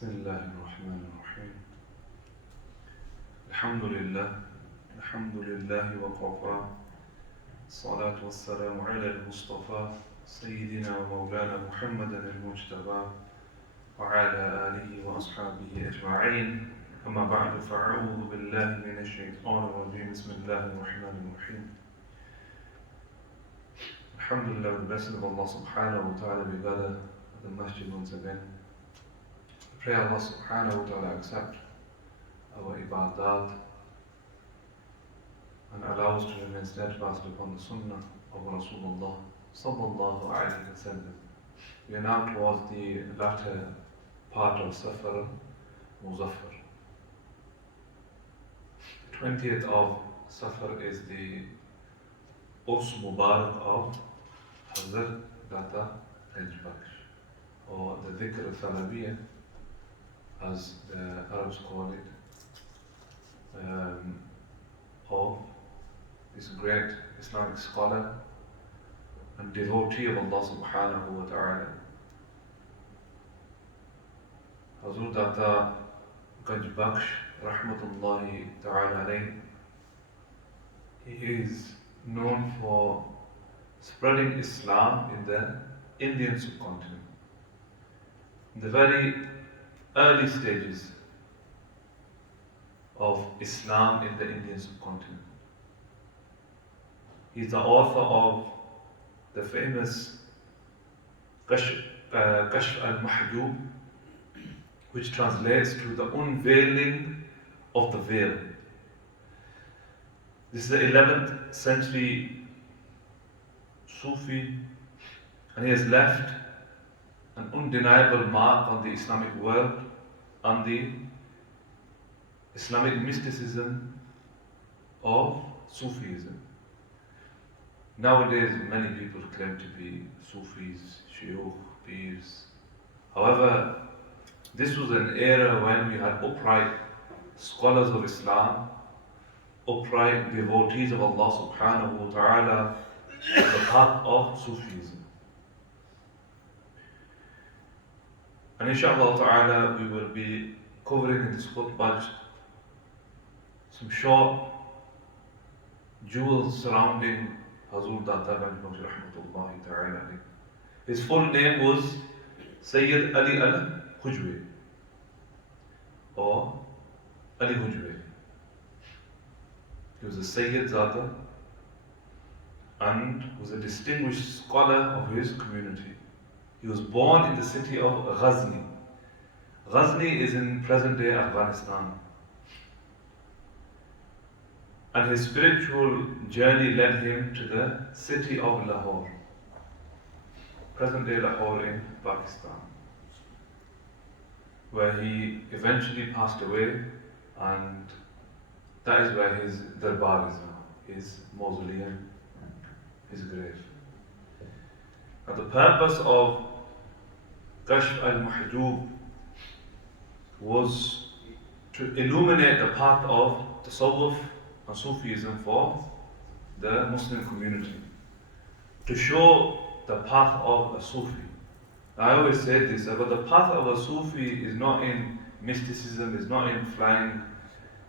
بسم الله الرحمن الرحيم الحمد لله وكفى الصلاة والسلام على المصطفى سيدنا ومولانا محمد المجتبى وعلى آله وأصحابه أجمعين أما بعد فأعوذ بالله من الشيطان الرجيم بسم الله الرحمن الرحيم Alhamdulillah, the blessing of Allah subhanahu wa ta'ala be gathered at the Masjid once again. Pray Allah subhanahu wa ta'ala accept our ibadat and allow us to remain steadfast upon the sunnah of Rasulullah sallallahu alayhi wa sallam. We are now towards the latter part of Safar Muzaffar. The 20th of Safar is the Urs Mubarak of Huzur Data Ganj Baksh, or the Dhikr al-Thalabiyya, as the Arabs call it, of this great Islamic scholar and devotee of Allah subhanahu wa ta'ala. Huzur Data Ganj Baksh, rahmatullahi ta'ala alayhi, he is known for spreading Islam in the Indian subcontinent. In the very early stages of Islam in the Indian subcontinent. He's the author of the famous Kashf al-Mahdub, which translates to the unveiling of the veil. This is the 11th century Sufi, and he has left an undeniable mark on the Islamic world, on the Islamic mysticism of Sufism. Nowadays, many people claim to be Sufis, Shuyukh, Peers. However, this was an era when we had upright scholars of Islam, upright devotees of Allah subhanahu wa ta'ala, on the path of Sufism. And inshallah ta'ala, we will be covering in this khutbah some short jewels surrounding Huzur Data Ganj Baksh rahmatullahi ta'ala. His full name was Sayyid Ali al-Hujwi, or Ali Hujwi. He was a Sayyid Zata and was a distinguished scholar of his community. He was born in the city of Ghazni. Ghazni is in present-day Afghanistan. And his spiritual journey led him to the city of Lahore, present-day Lahore in Pakistan, where he eventually passed away, and that is where his darbar is now, his mausoleum, his grave. Now the purpose of Kashf al-Mahdub was to illuminate the path of Tasawwuf and Sufism for the Muslim community, to show the path of a Sufi. I always say this, but the path of a Sufi is not in mysticism, it's not in flying,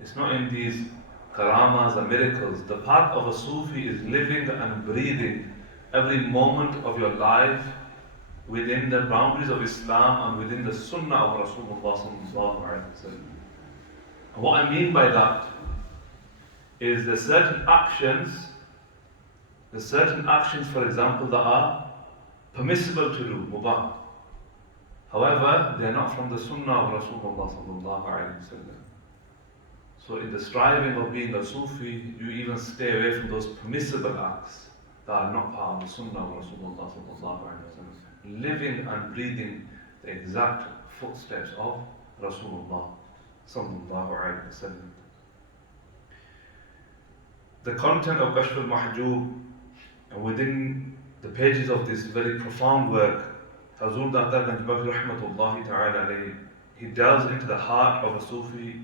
it's not in these karamas and miracles. The path of a Sufi is living and breathing every moment of your life within the boundaries of Islam and within the Sunnah of Rasulullah sallallahu alaihi wasallam. And what I mean by that is the certain actions, for example, that are permissible to do, mubah. However, they are not from the Sunnah of Rasulullah sallallahu alaihi wasallam. So in the striving of being a Sufi, you even stay away from those permissible acts that are not part of the Sunnah of Rasulullah sallallahu alaihi wasallam, living and breathing the exact footsteps of Rasulullah sallallahu alaihi wasallam. The content of Kashf al-Mahjub, and within the pages of this very profound work, Huzur Data Ganj Baksh rahmatullahi ta'ala alayhi, he delves into the heart of a Sufi,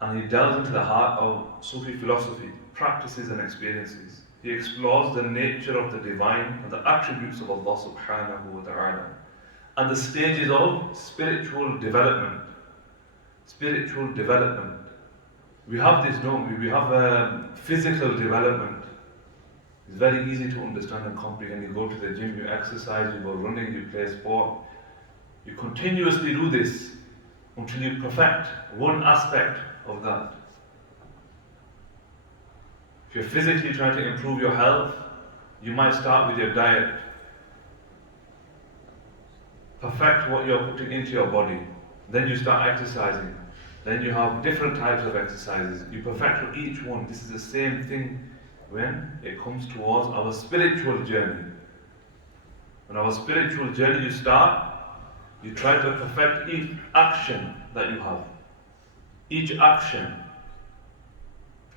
and he delves into the heart of Sufi philosophy, practices and experiences. He explores the nature of the divine and the attributes of Allah subhanahu wa ta'ala, and the stages of spiritual development. Spiritual development. We have this, don't we? We have physical development. It's very easy to understand and comprehend. You go to the gym, you exercise, you go running, you play sport. You continuously do this until you perfect one aspect of that. If you're physically trying to improve your health, you might start with your diet. Perfect what you're putting into your body. Then you start exercising. Then you have different types of exercises. You perfect each one. This is the same thing when it comes towards our spiritual journey. On our spiritual journey you start, you try to perfect each action that you have. Each action.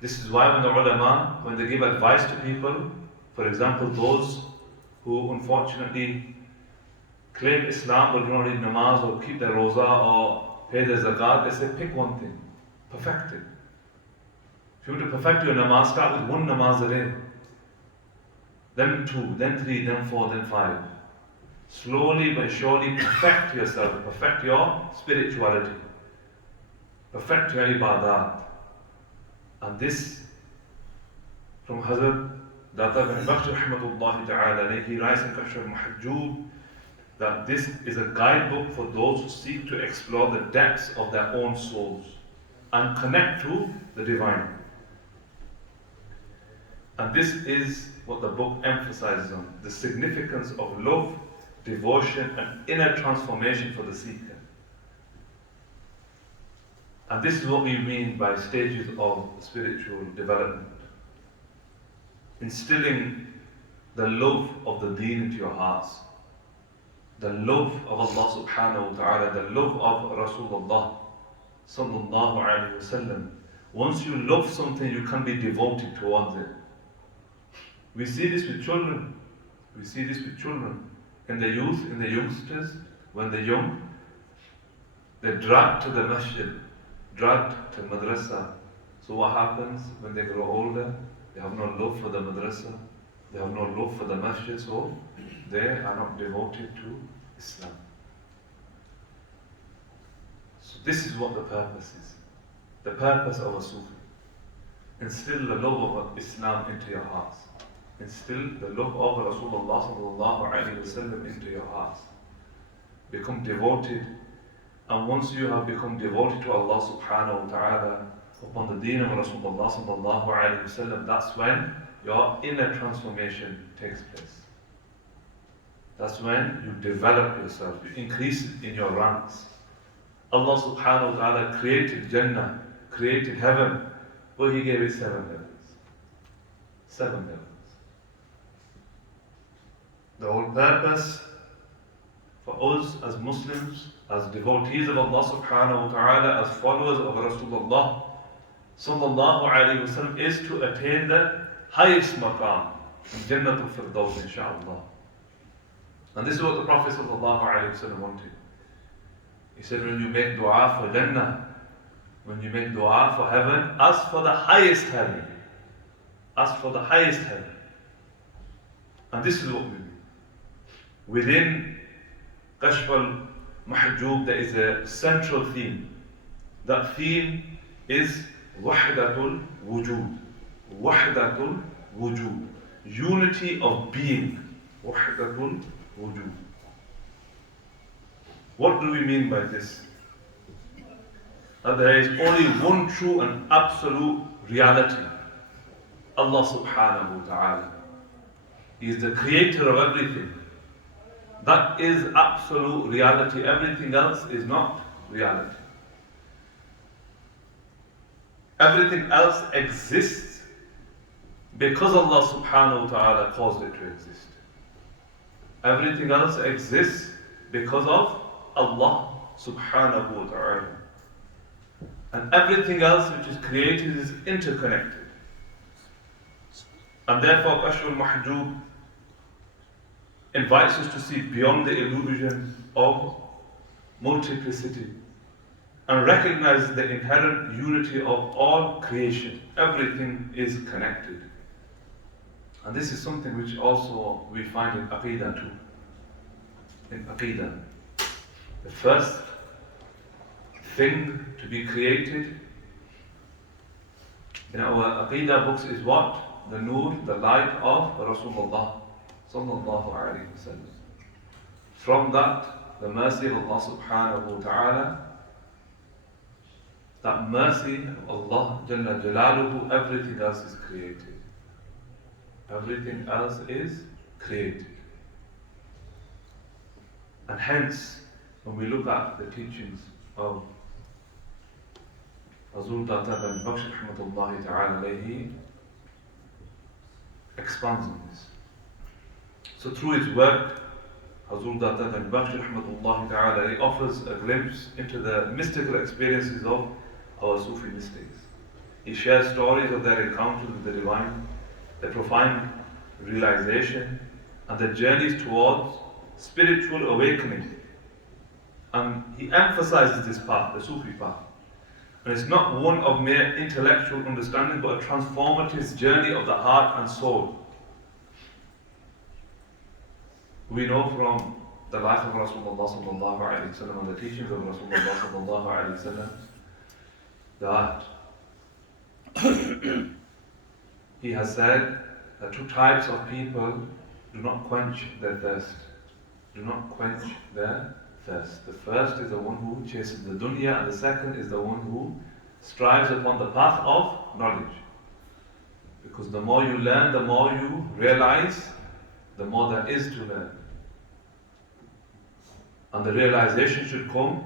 This is why when the ulama, when they give advice to people, for example those who unfortunately claim Islam but do not read namaz or keep their roza or pay their zakat, they say pick one thing, perfect it. If you want to perfect your namaz, start with one namaz a day, then 2, then 3, then 4, then 5. Slowly but surely perfect yourself, perfect your spirituality, perfect your ibadat. And this from Huzur Baksh rahmatullahi ta'ala, he writes in Kashf al-Mahjub that this is a guidebook for those who seek to explore the depths of their own souls and connect to the divine. And this is what the book emphasizes on, the significance of love, devotion and inner transformation for the seeker. And this is what we mean by stages of spiritual development. Instilling the love of the deen into your hearts. The love of Allah subhanahu wa ta'ala, the love of Rasulullah sallallahu alayhi wasallam. Once you love something, you can be devoted towards it. We see this with children. We see this with children. In the youth, in the youngsters, when they're young, they're dragged to the masjid, dragged to madrasa. So what happens when they grow older? They have no love for the madrasa, they have no love for the masjid, so they are not devoted to Islam. So this is what the purpose is. The purpose of a Sufi. Instill the love of Islam into your hearts. Instill the love of Rasulullah sallallahu alayhi wasallam into your hearts. Become devoted. And once you have become devoted to Allah subhanahu wa ta'ala, upon the deen of Rasulullah sallallahu alayhi wasallam, that's when your inner transformation takes place. That's when you develop yourself, you increase in your ranks. Allah subhanahu wa ta'ala created Jannah, created heaven, but He gave it 7 levels. 7 levels. The whole purpose for us as Muslims, as devotees of Allah subhanahu wa ta'ala, as followers of Rasulullah sallallahu alayhi wa sallam, is to attain the highest maqam, Jannatul Firdaus, insha'Allah. And this is what the Prophet sallallahu alayhi wa sallam wanted. He said, when you make dua for Jannah, when you make dua for heaven, ask for the highest heaven. Ask for the highest heaven. And this is what we do. Within Kashf al-Mahjub, there is a central theme. That theme is Wahdatul Wujud. Wahdatul Wujud. Unity of being. Wahdatul Wujud. What do we mean by this? That there is only one true and absolute reality. Allah subhanahu wa ta'ala. He is the creator of everything. That is absolute reality. Everything else is not reality. Everything else exists because Allah subhanahu wa ta'ala caused it to exist. Everything else exists because of Allah subhanahu wa ta'ala. And everything else which is created is interconnected. And therefore Kashf al-Mahjub invites us to see beyond the illusion of multiplicity and recognize the inherent unity of all creation. Everything is connected. And this is something which also we find in Aqidah too. In Aqidah. The first thing to be created in our Aqidah books is what? The Nur, the light of Rasulullah sallallahu alayhi wa sallam. From that, the mercy of Allah subhanahu wa ta'ala, that mercy of Allah Jalla Jalaluhu, everything else is created. Everything else is created. And hence, when we look at the teachings of Huzur bin Baksh rahmatullahi ta'ala alayhi, expands on this. So through his work, Huzur bin Baksh rahmatullahi ta'ala, he offers a glimpse into the mystical experiences of our Sufi mystics. He shares stories of their encounters with the divine, their profound realization, and their journeys towards spiritual awakening. And he emphasizes this path, the Sufi path. And it's not one of mere intellectual understanding, but a transformative journey of the heart and soul. We know from the life of Rasulullah sallallahu alayhi wa sallam and the teachings of Rasulullah sallallahu alayhi wa sallam that he has said that two types of people do not quench their thirst. Do not quench their thirst. The first is the one who chases the dunya, and the second is the one who strives upon the path of knowledge. Because the more you learn, the more you realize, the more there is to learn. And the realization should come,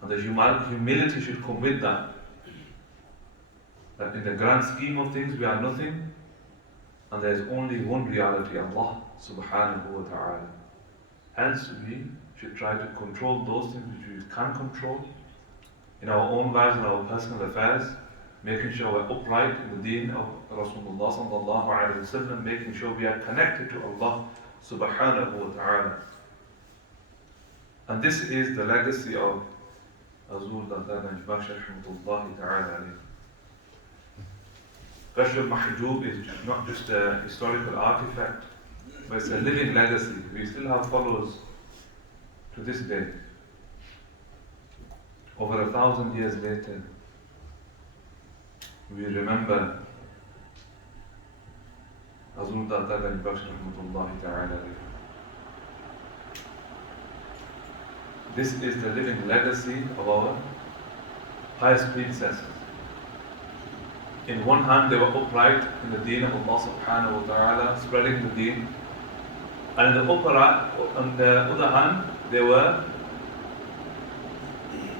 and the humility should come with that. That in the grand scheme of things we are nothing, and there is only one reality, Allah subhanahu wa ta'ala. Hence we should try to control those things which we can control in our own lives and our personal affairs, making sure we're upright in the deen of Rasulullah sallallahu alayhi wa sallam, making sure we are connected to Allah subhanahu wa ta'ala. And this is the legacy of Huzur bin Baksh rahmatullahi ta'ala alayhi. Baksh al-Mahjub is not just a historical artifact, but it's a living legacy. We still have followers to this day. Over 1,000 years later, we remember Huzur bin Baksh rahmatullahi ta'ala. This is the living legacy of our pious predecessors. In one hand, they were upright in the deen of Allah subhanahu wa ta'ala, spreading the deen. And on the other hand, they were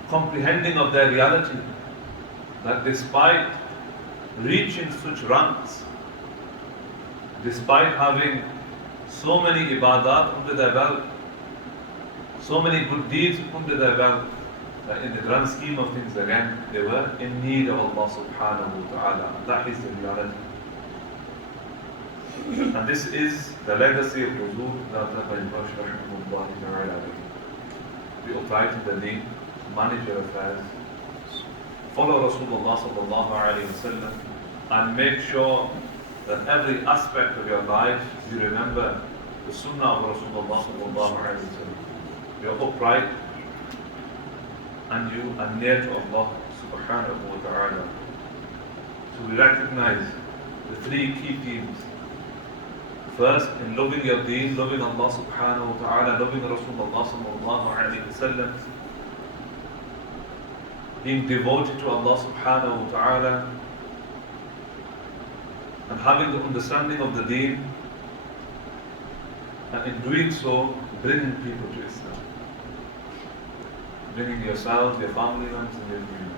comprehending of their reality, that despite reaching such ranks, despite having so many ibadat under their belt, so many good deeds under their belt, that in the grand scheme of things again, they were in need of Allah subhanahu wa ta'ala. That is the reality. And this is the legacy of Huzur bin Baksh rahmatullahi ta'ala. Be upright in the deen, manage your affairs, follow Rasulullah sallallahu alayhi wa sallam, and make sure that every aspect of your life you remember the sunnah of Rasulullah sallallahu alayhi wa sallam. You are upright and you are near to Allah subhanahu wa ta'ala. So we recognize the three key themes. First, in loving your deen, loving Allah subhanahu wa ta'ala, loving Rasulullah sallallahu alayhi wa sallam, being devoted to Allah subhanahu wa ta'ala, and having the understanding of the deen, and in doing so, bringing people to Islam. Bringing yourselves, your family members, and your community.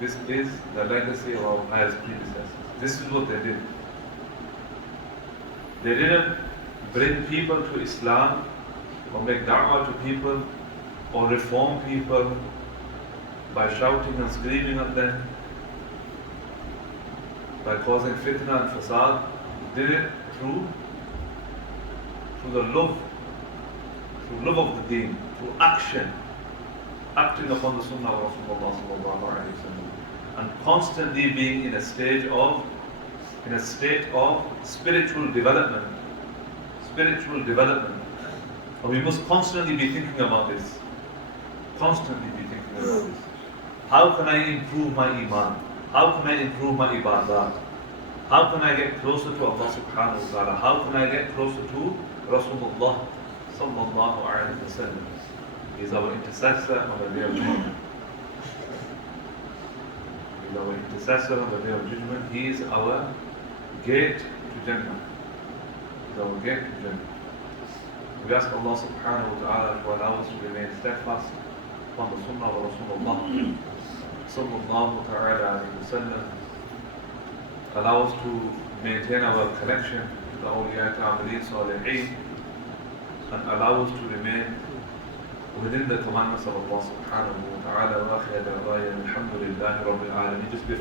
This is the legacy of our pious predecessors. This is what they did. They didn't bring people to Islam, or make da'wah to people, or reform people by shouting and screaming at them, by causing fitna and fasad. They did it through the love of the deen, through action, acting upon the sunnah of Rasulullah sallallahu alayhi wa sallam, and constantly being in a state of spiritual development. And we must constantly be thinking about this. Constantly be thinking about this. How can I improve my iman? How can I improve my ibadat? How can I get closer to Allah subhanahu wa ta'ala? How can I get closer to Rasulullah sallallahu alayhi wa sallam? He is our intercessor on the day of judgment. He is our intercessor on the day of judgment. He is our gate to Jannah. He is our gate to Jannah. We ask Allah subhanahu wa ta'ala to allow us to remain steadfast upon the sunnah of Rasulullah sallallahu ta'ala alayhi wa sallam. Allow us to maintain our connection to the awliya kamilin salihin, and allow us to remain within the commandments of Allah subhanahu wa ta'ala. Wa akhir da'waya alhamdulillahi rabbil alamin. Just before